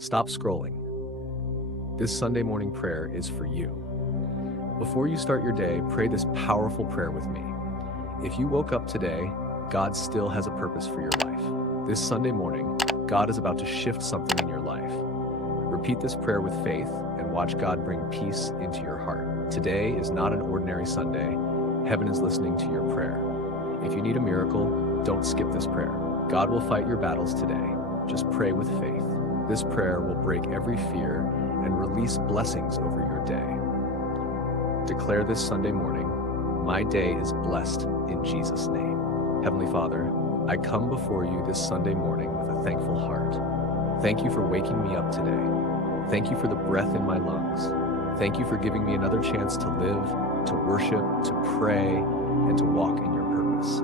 Stop scrolling. This Sunday morning prayer is for you. Before you start your day, pray this powerful prayer with me. If you woke up today, God still has a purpose for your life. This Sunday morning, God is about to shift something in your life. Repeat this prayer with faith and watch God bring peace into your heart. Today is not an ordinary Sunday. Heaven is listening to your prayer. If you need a miracle, don't skip this prayer. God will fight your battles today. Just pray with faith. This prayer will break every fear and release blessings over your day. Declare this Sunday morning, my day is blessed in Jesus' name. Heavenly Father, I come before you this Sunday morning with a thankful heart. Thank you for waking me up today. Thank you for the breath in my lungs. Thank you for giving me another chance to live, to worship, to pray, and to walk in your purpose.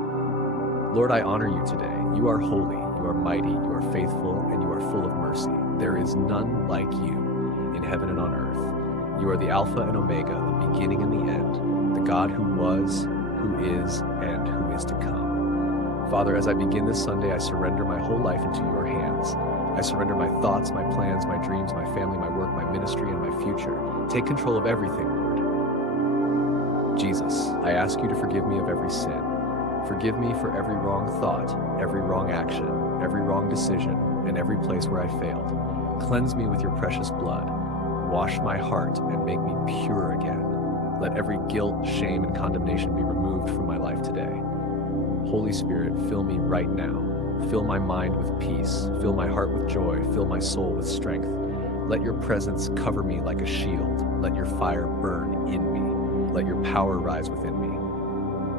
Lord, I honor you today. You are holy, you are mighty, you are faithful, and you are full of mercy. There is none like you in heaven and on earth. You are the Alpha and Omega, the beginning and the end, the God who was, who is, and who is to come. Father, as I begin this Sunday, I surrender my whole life into your hands. I surrender my thoughts, my plans, my dreams, my family, my work, my ministry, and my future. Take control of everything, Lord. Jesus, I ask you to forgive me of every sin. Forgive me for every wrong thought, every wrong action, every wrong decision, and every place where I failed. Cleanse me with your precious blood. Wash my heart and make me pure again. Let every guilt, shame, and condemnation be removed from my life today. Holy Spirit, fill me right now. Fill my mind with peace. Fill my heart with joy. Fill my soul with strength. Let your presence cover me like a shield. Let your fire burn in me. Let your power rise within me.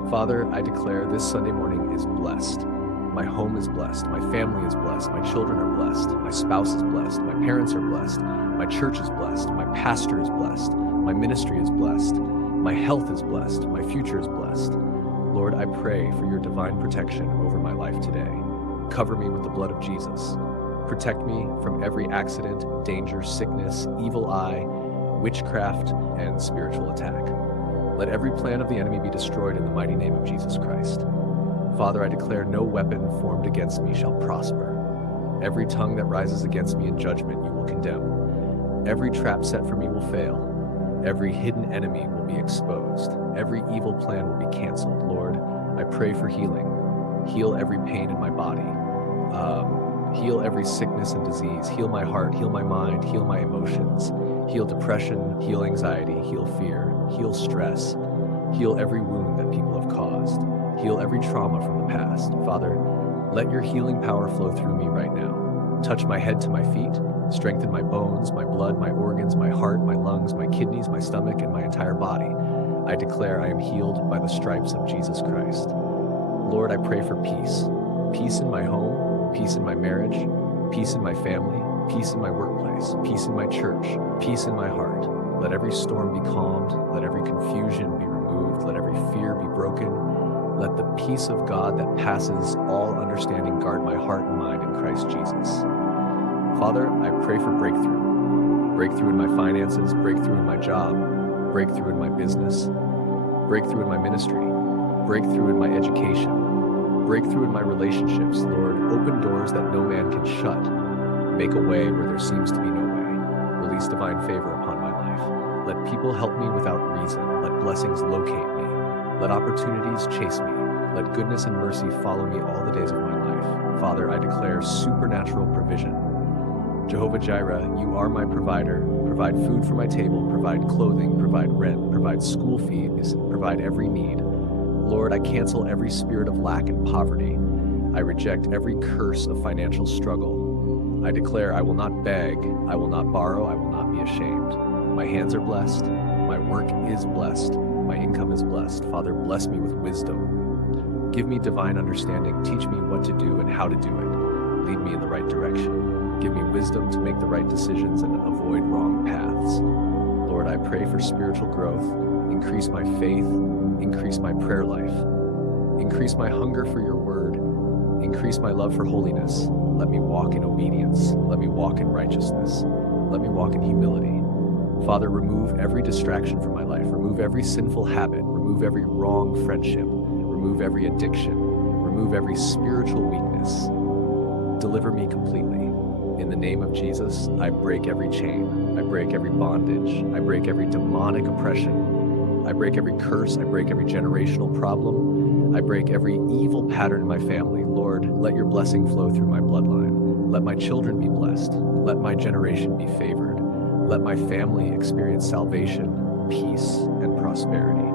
Father, I declare this Sunday morning is blessed. My home is blessed. My family is blessed. My children are blessed. My spouse is blessed. My parents are blessed. My church is blessed. My pastor is blessed. My ministry is blessed. My health is blessed. My future is blessed. Lord, I pray for your divine protection over my life today. Cover me with the blood of Jesus. Protect me from every accident, danger, sickness, evil eye, witchcraft, and spiritual attack. Let every plan of the enemy be destroyed in the mighty name of Jesus Christ. Father, I declare no weapon formed against me shall prosper. Every tongue that rises against me in judgment you will condemn. Every trap set for me will fail. Every hidden enemy will be exposed. Every evil plan will be canceled. Lord, I pray for healing. Heal every pain in my body. Heal every sickness and disease. Heal my heart, heal my mind, heal my emotions. Heal depression, heal anxiety, heal fear, heal stress. Heal every wound that people have caused. Heal every trauma from the past. Father, let your healing power flow through me right now. Touch my head to my feet. Strengthen my bones, my blood, my organs, my heart, my lungs, my kidneys, my stomach, and my entire body. I declare I am healed by the stripes of Jesus Christ. Lord, I pray for peace. Peace in my home, peace in my marriage, peace in my family, peace in my workplace, peace in my church, peace in my heart. Let every storm be calmed. Let every confusion be removed. Let every fear be broken. Let the peace of God that passes all understanding guard my heart and mind in Christ Jesus. Father, I pray for breakthrough. Breakthrough in my finances, breakthrough in my job, breakthrough in my business, breakthrough in my ministry, breakthrough in my education, breakthrough in my relationships. Lord, open doors that no man can shut. Make a way where there seems to be no way. Release divine favor upon my life. Let people help me without reason. Let blessings locate me. Let opportunities chase me. Let goodness and mercy follow me all the days of my life. Father, I declare supernatural provision. Jehovah Jireh, you are my provider. Provide food for my table, provide clothing, provide rent, provide school fees, provide every need. Lord, I cancel every spirit of lack and poverty. I reject every curse of financial struggle. I declare I will not beg, I will not borrow, I will not be ashamed. My hands are blessed, my work is blessed, my income is blessed. Father, bless me with wisdom. Give me divine understanding, teach me what to do and how to do it. Lead me in the right direction. Give me wisdom to make the right decisions and avoid wrong paths. Lord, I pray for spiritual growth. Increase my faith. Increase my prayer life. Increase my hunger for your word. Increase my love for holiness. Let me walk in obedience. Let me walk in righteousness. Let me walk in humility. Father, remove every distraction from my life. Remove every sinful habit. Remove every wrong friendship. Remove every addiction. Remove every spiritual weakness. Deliver me completely. In the name of Jesus, I break every chain. I break every bondage. I break every demonic oppression. I break every curse. I break every generational problem. I break every evil pattern in my family. Lord, let your blessing flow through my bloodline. Let my children be blessed. Let my generation be favored. Let my family experience salvation, peace, and prosperity.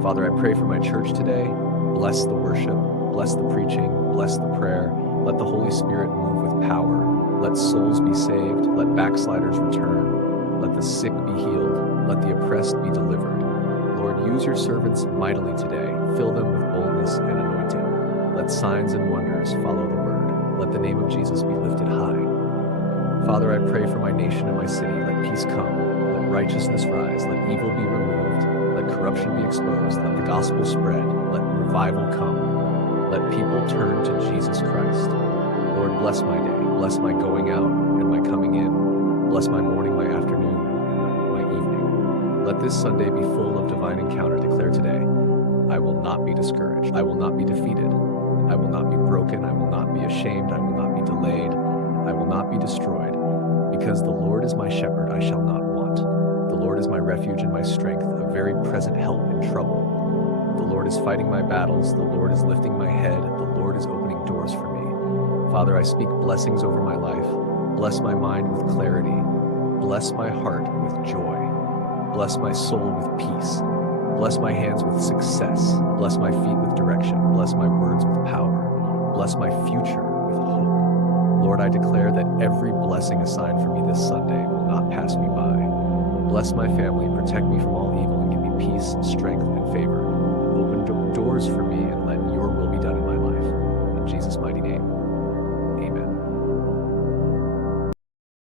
Father, I pray for my church today. Bless the worship, bless the preaching, bless the prayer. Let the Holy Spirit move with power. Let souls be saved. Let backsliders return. Let the sick be healed. Let the oppressed be delivered. Lord, use your servants mightily today. Fill them with boldness and anointing. Let signs and wonders follow the word. Let the name of Jesus be lifted high. Father, I pray for my nation and my city. Let peace come. Let righteousness rise. Let evil be removed. Let corruption be exposed. Let the gospel spread. Let revival come. Let people turn to Jesus Christ. Lord, bless my day. Bless my going out and my coming in. Bless my morning, my afternoon, and my evening. Let this Sunday be full of divine encounter. Declare today, I will not be discouraged. I will not be defeated. I will not be broken. I will not be ashamed. I will not be delayed. I will not be destroyed. Because the Lord is my shepherd, I shall not want. The Lord is my refuge and my strength, a very present help in trouble. The Lord is fighting my battles. The Lord is lifting my head. The Lord is opening doors for me. Father, I speak blessings over my life. Bless my mind with clarity. Bless my heart with joy. Bless my soul with peace. Bless my hands with success. Bless my feet with direction. Bless my words with power. Bless my future with hope. Lord, I declare that every blessing assigned for me this Sunday will not pass me by. Bless my family, protect me from all evil, and give me peace, strength, and favor. Open doors for me and let your will be done in my life. In Jesus'